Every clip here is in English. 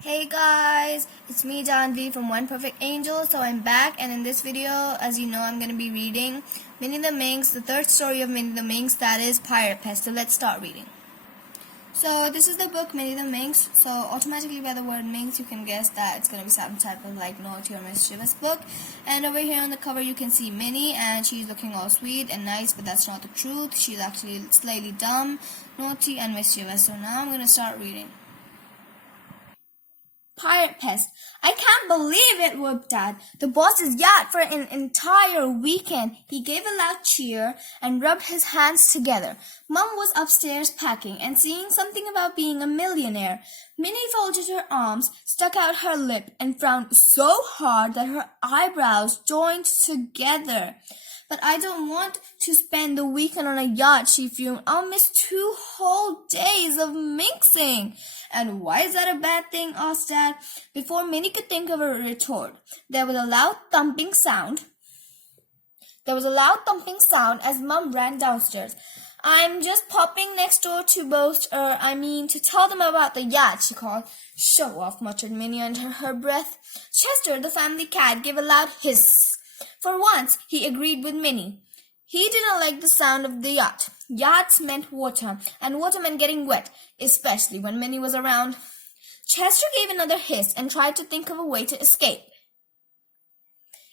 Hey guys, it's me Janvi from One Perfect Angel. So I'm back, and in this video, as you know, I'm going to be reading Minnie the Minx, the third story of Minnie the Minx, that is Pirate Pest. So let's start reading. So this is the book Minnie the Minx. So automatically by the word minx, you can guess that it's going to be some type of like naughty or mischievous book. And over here on the cover you can see Minnie, and she's looking all sweet and nice, but that's not the truth. She's actually slightly dumb, naughty, and mischievous. So now I'm going to start reading. Pirate Pest. I can't believe it, whooped Dad. The boss's yacht for an entire weekend. He gave a loud cheer and rubbed his hands together. Mum was upstairs packing and saying something about being a millionaire. Minnie folded her arms, stuck out her lip, and frowned so hard that her eyebrows joined together. But I don't want to spend the weekend on a yacht, she fumed. I'll miss 2 whole days of minxing. And why is that a bad thing? Asked Dad. Before Minnie could think of a retort, there was a loud thumping sound as Mum ran downstairs. I'm just popping next door to tell them about the yacht, she called. Show off, muttered Minnie under her breath. Chester, the family cat, gave a loud hiss. For once, he agreed with Minnie. He didn't like the sound of the yacht. Yachts meant water, and water meant getting wet, especially when Minnie was around. Chester gave another hiss and tried to think of a way to escape.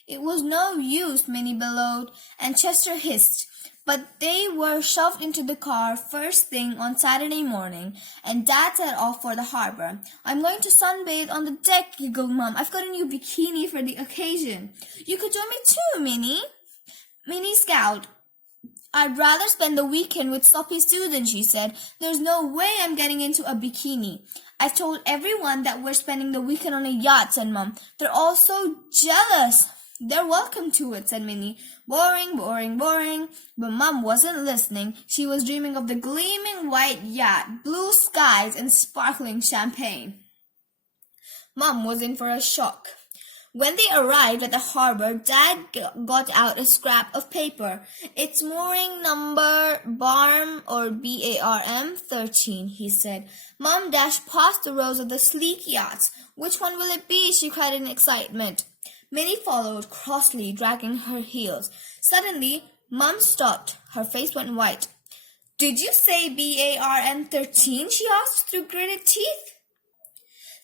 It was no use, Minnie bellowed, and Chester hissed. But they were shoved into the car first thing on Saturday morning, and Dad set off for the harbor. I'm going to sunbathe on the deck, giggled Mum. I've got a new bikini for the occasion. You could join me too, Minnie. Minnie scowled. I'd rather spend the weekend with Sloppy Susan, she said. There's no way I'm getting into a bikini. I told everyone that we're spending the weekend on a yacht, said Mum. They're all so jealous. They're welcome to it, said Minnie. Boring, boring, boring. But Mum wasn't listening. She was dreaming of the gleaming white yacht, blue skies, and sparkling champagne. Mum was in for a shock. When they arrived at the harbor, Dad got out a scrap of paper. It's mooring number BARM or BARM 13, he said. Mum dashed past the rows of the sleek yachts. Which one will it be? She cried in excitement. Minnie followed crossly, dragging her heels. Suddenly, Mum stopped. Her face went white. Did you say BARM 13? She asked through gritted teeth.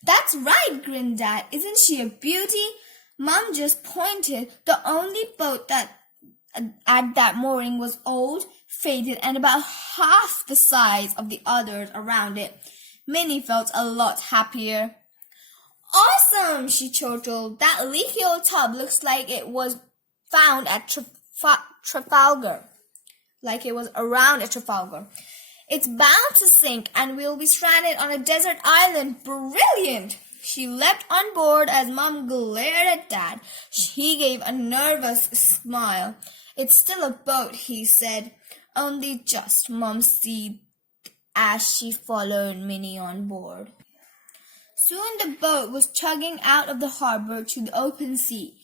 That's right, grinned Dad. Isn't she a beauty? Mum just pointed. The only boat that at that mooring was old, faded, and about half the size of the others around it. Minnie felt a lot happier. Awesome, she chortled. That leaky old tub looks like it was found at Trafalgar. Like it was around at Trafalgar. It's bound to sink, and we'll be stranded on a desert island. Brilliant! She leapt on board as Mum glared at Dad. He gave a nervous smile. It's still a boat, he said. Only just, Mum said as she followed Minnie on board. Soon the boat was chugging out of the harbor to the open sea.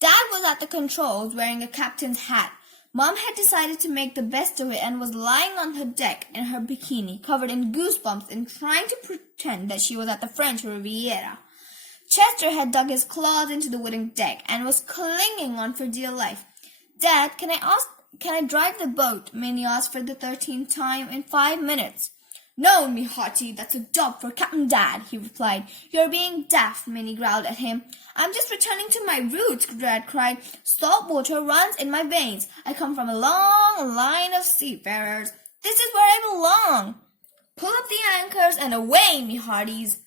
Dad was at the controls wearing a captain's hat. Mom had decided to make the best of it and was lying on her deck in her bikini, covered in goosebumps and trying to pretend that she was at the French Riviera. Chester had dug his claws into the wooden deck and was clinging on for dear life. Dad, can I drive the boat? Minnie asked for the 13th time in 5 minutes. No, me hearty, that's a job for Captain Dad, he replied. You're being daft, Minnie growled at him. I'm just returning to my roots, Dad cried. Salt water runs in my veins. I come from a long line of seafarers. This is where I belong. Pull up the anchors and away, me hearties.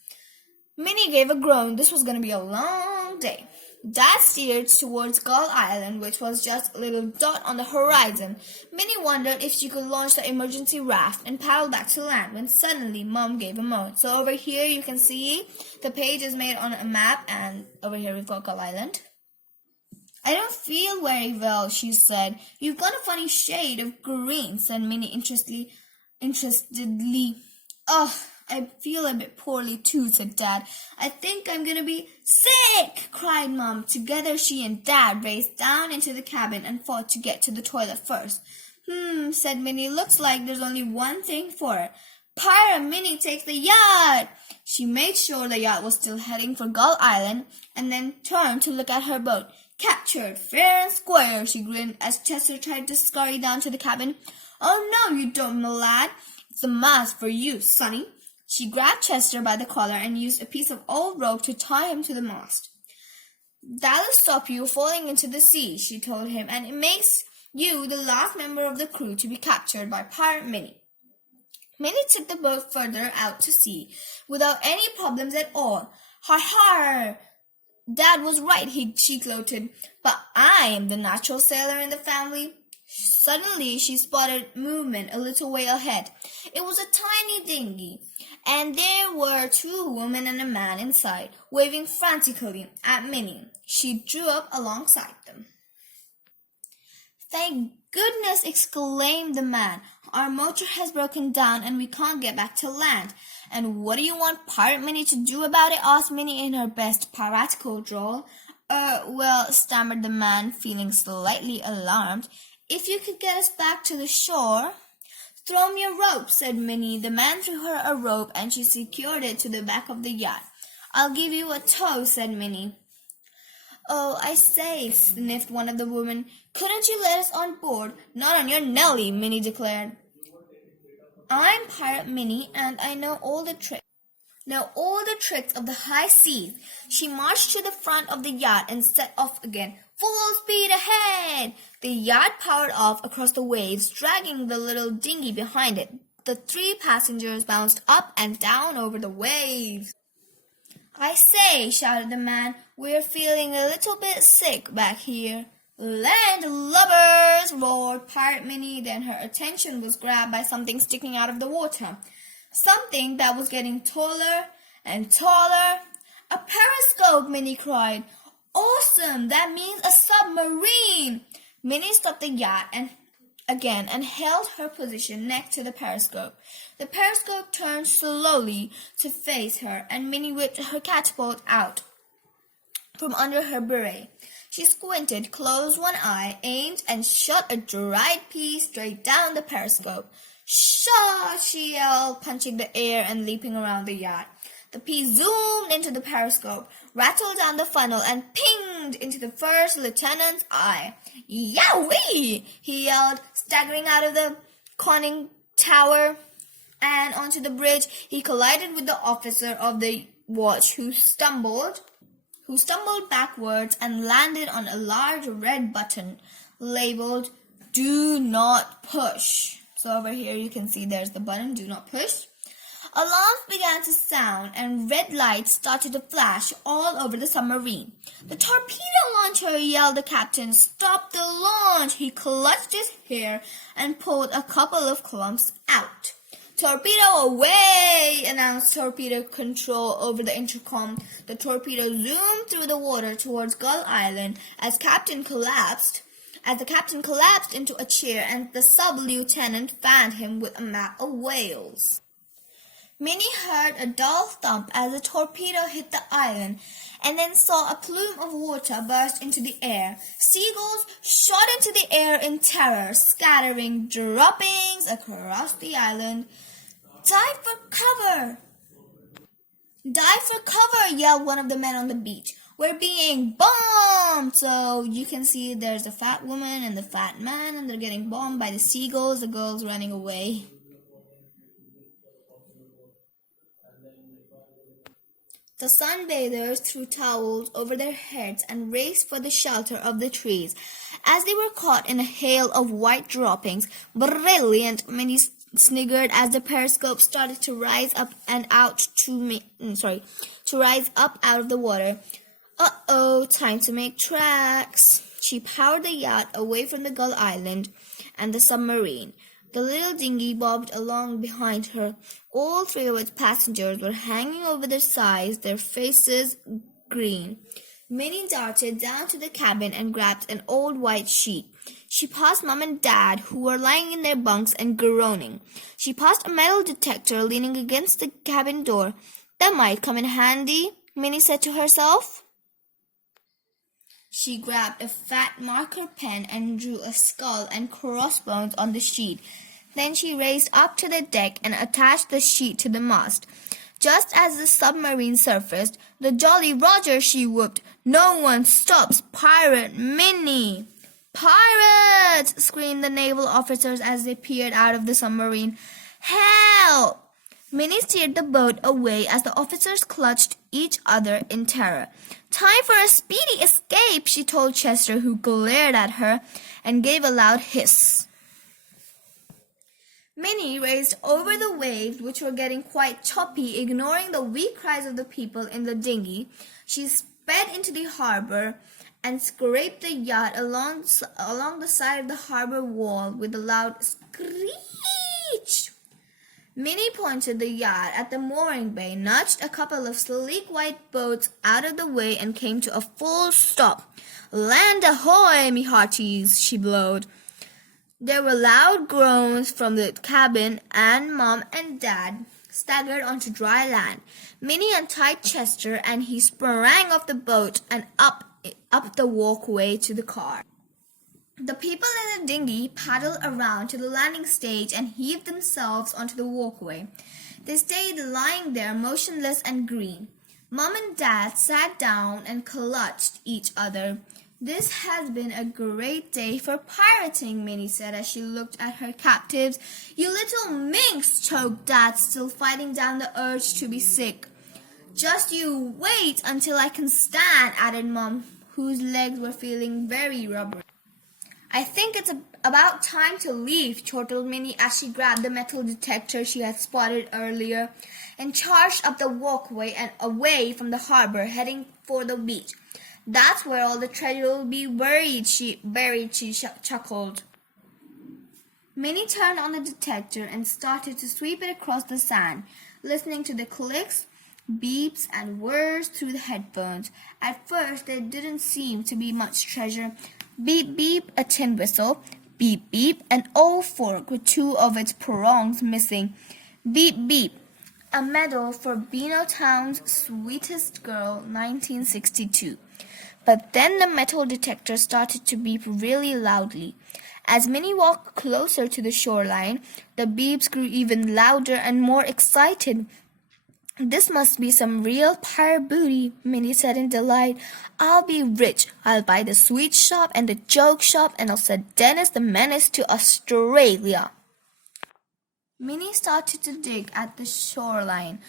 Minnie gave a groan. This was going to be a long day. Dad steered towards Gull Island, which was just a little dot on the horizon. Minnie wondered if she could launch the emergency raft and paddle back to land when suddenly Mum gave a moan. So over here you can see the page is made on a map, and over here we've got Gull Island. I don't feel very well, she said. You've got a funny shade of green, said Minnie interestedly. Oh, I feel a bit poorly too, said Dad. I think I'm gonna be sick, cried Mum. Together she and Dad raced down into the cabin and fought to get to the toilet first. Said Minnie. Looks like there's only one thing for it. Pirate Minnie takes the yacht! She made sure the yacht was still heading for Gull Island and then turned to look at her boat. Captured, fair and square, she grinned as Chester tried to scurry down to the cabin. Oh no, you don't, my lad. It's a mast for you, sonny. She grabbed Chester by the collar and used a piece of old rope to tie him to the mast. That'll stop you falling into the sea, she told him, and it makes you the last member of the crew to be captured by Pirate Minnie. Minnie took the boat further out to sea without any problems at all. Har har! Dad was right, she gloated, but I am the natural sailor in the family. Suddenly she spotted movement a little way ahead. It was a tiny dinghy, and there were 2 women and a man inside, waving frantically at Minnie. She drew up alongside them. Thank goodness, exclaimed the man. Our motor has broken down and we can't get back to land. And what do you want Pirate Minnie to do about it? Asked Minnie in her best piratical drawl. Well, stammered the man, feeling slightly alarmed. If you could get us back to the shore. Throw me a rope, said Minnie. The man threw her a rope and she secured it to the back of the yacht. I'll give you a tow, said Minnie. Oh, I say, sniffed one of the women. Couldn't you let us on board? Not on your Nelly, Minnie declared. I'm Pirate Minnie, and I know all the tricks. Of the high seas. She marched to the front of the yacht and set off again. Full speed ahead! The yacht powered off across the waves, dragging the little dinghy behind it. The 3 passengers bounced up and down over the waves. I say, shouted the man, we're feeling a little bit sick back here. Land lubbers, roared Pirate Minnie. Then her attention was grabbed by something sticking out of the water. Something that was getting taller and taller. A periscope, Minnie cried. Awesome! That means a submarine! Minnie stopped the yacht and held her position next to the periscope. The periscope turned slowly to face her, and Minnie whipped her catapult out from under her beret. She squinted, closed one eye, aimed, and shot a dried pea straight down the periscope. Shot! She yelled, punching the air and leaping around the yacht. The pea zoomed into the periscope, rattled down the funnel, and pinged into the first lieutenant's eye. Yowee! He yelled, staggering out of the conning tower and onto the bridge. He collided with the officer of the watch, who stumbled backwards and landed on a large red button labeled Do Not Push. So over here you can see there's the button, Do Not Push. Alarms began to sound and red lights started to flash all over the submarine. The torpedo launcher, yelled the captain. Stop the launch! He clutched his hair and pulled a couple of clumps out. Torpedo away, announced torpedo control over the intercom. The torpedo zoomed through the water towards Gull Island as the captain collapsed into a chair and the sub-lieutenant fanned him with a mat of Wales. Minnie heard a dull thump as the torpedo hit the island and then saw a plume of water burst into the air. Seagulls shot into the air in terror, scattering droppings across the island. Dive for cover! Dive for cover, yelled one of the men on the beach. We're being bombed! So you can see there's the fat woman and the fat man, and they're getting bombed by the seagulls, the girls running away. The sunbathers threw towels over their heads and raced for the shelter of the trees. As they were caught in a hail of white droppings, brilliant, Minnie sniggered as the periscope started to rise up and out to rise up out of the water. Uh-oh, time to make tracks. She powered the yacht away from the Gull Island and the submarine. The little dinghy bobbed along behind her. All 3 of its passengers were hanging over their sides, their faces green. Minnie darted down to the cabin and grabbed an old white sheet. She passed Mom and Dad, who were lying in their bunks and groaning. She passed a metal detector leaning against the cabin door. That might come in handy, Minnie said to herself. She grabbed a fat marker pen and drew a skull and crossbones on the sheet. Then she raced up to the deck and attached the sheet to the mast. Just as the submarine surfaced, "The Jolly Roger!" she whooped. "No one stops Pirate Minnie!" "Pirates!" screamed the naval officers as they peered out of the submarine. "Help!" Minnie steered the boat away as the officers clutched each other in terror. "Time for a speedy escape," she told Chester, who glared at her and gave a loud hiss. Minnie raced over the waves, which were getting quite choppy, ignoring the weak cries of the people in the dinghy. She sped into the harbor and scraped the yacht along the side of the harbor wall with a loud screech. Minnie pointed the yacht at the mooring bay, nudged a couple of sleek white boats out of the way, and came to a full stop. "Land ahoy, me hearties!" she blowed. There were loud groans from the cabin, and Mom and Dad staggered onto dry land. Minnie untied Chester, and he sprang off the boat and up the walkway to the car. The people in the dinghy paddled around to the landing stage and heaved themselves onto the walkway. They stayed lying there motionless and green. Mom and Dad sat down and clutched each other. "This has been a great day for pirating," Minnie said as she looked at her captives. "You little minx," choked Dad, still fighting down the urge to be sick. "Just you wait until I can stand," added Mom, whose legs were feeling very rubbery. "I think it's about time to leave," chortled Minnie as she grabbed the metal detector she had spotted earlier and charged up the walkway and away from the harbor, heading for the beach. "That's where all the treasure will be buried," she chuckled. Minnie turned on the detector and started to sweep it across the sand, listening to the clicks, beeps, and whirs through the headphones. At first, there didn't seem to be much treasure. Beep, beep, a tin whistle. Beep, beep, an old fork with two of its prongs missing. Beep, beep, a medal for Beanotown's Sweetest Girl, 1962. But then the metal detector started to beep really loudly. As Minnie walked closer to the shoreline, the beeps grew even louder and more excited. "This must be some real pirate booty," Minnie said in delight. "I'll be rich. I'll buy the sweet shop and the joke shop, and I'll send Dennis the Menace to Australia." Minnie started to dig at the shoreline,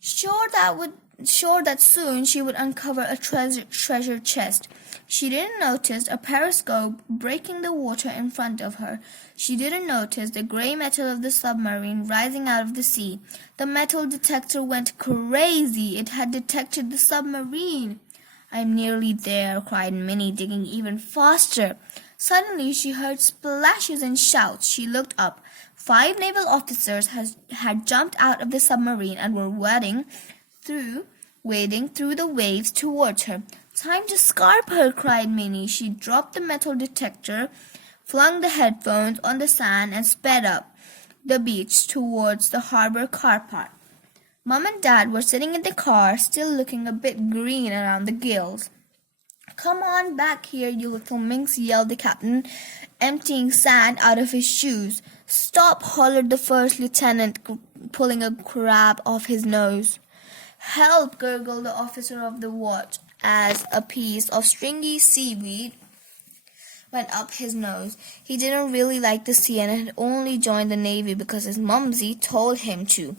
sure that soon she would uncover a treasure chest. She didn't notice a periscope breaking the water in front of her. She didn't notice the gray metal of the submarine rising out of the sea. The metal detector went crazy. It had detected the submarine. "I'm nearly there," cried Minnie, digging even faster. Suddenly she heard splashes and shouts. She looked up. 5 naval officers had jumped out of the submarine and were wading through the waves towards her. "Time to scarp her," cried Minnie. She dropped the metal detector, flung the headphones on the sand, and sped up the beach towards the harbor car park. Mom and Dad were sitting in the car, still looking a bit green around the gills. "Come on back here, you little minx," yelled the captain, emptying sand out of his shoes. "Stop," hollered the first lieutenant, pulling a crab off his nose. "Help," gurgled the officer of the watch as a piece of stringy seaweed went up his nose. He didn't really like the sea and had only joined the Navy because his mumsy told him to.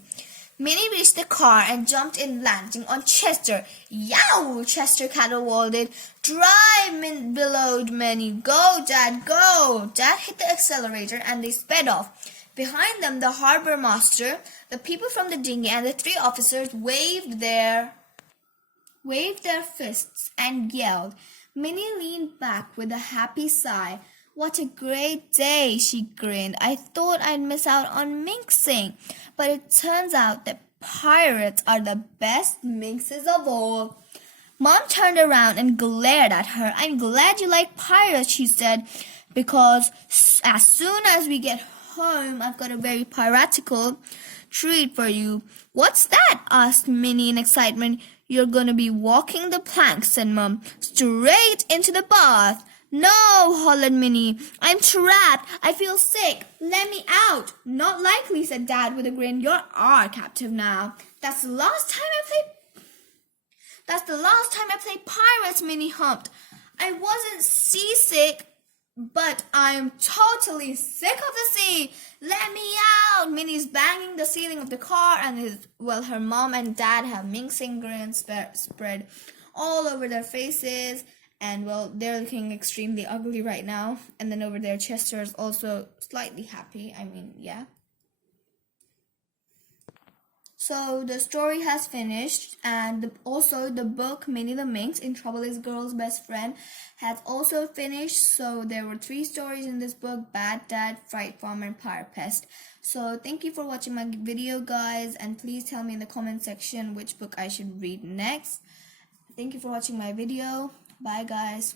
Minnie reached the car and jumped in, landing on Chester. "Yow!" Chester caterwauled. "Drive!" bellowed Minnie. "Go, Dad, go!" Dad hit the accelerator and they sped off. Behind them, the harbor master, the people from the dinghy, and the 3 officers waved their fists and yelled. Minnie leaned back with a happy sigh. "What a great day," she grinned. "I thought I'd miss out on minxing, but it turns out that pirates are the best minxes of all." Mom turned around and glared at her. "I'm glad you like pirates," she said, "because as soon as we get home, I've got a very piratical treat for you." "What's that?" asked Minnie in excitement. "You're going to be walking the plank," said Mom. "Straight into the bath." No, hollered Minnie. I'm trapped. I feel sick. Let me out. Not likely, said Dad with a grin. You're our captive now. That's the last time I played pirates, Minnie humped. I wasn't seasick, but I'm totally sick of the sea. Let me out. Minnie's banging the ceiling of the car, and her mom and Dad have minxing grins spread all over their faces. And they're looking extremely ugly right now. And then over there, Chester is also slightly happy. I mean, yeah. So the story has finished, and also the book Minnie the Minx, In Trouble is Girl's Best Friend, has also finished. So there were 3 stories in this book: Bad Dad, Fright Farm, and Pirate Pest. So thank you for watching my video, guys, and please tell me in the comment section which book I should read next. Thank you for watching my video. Bye, guys.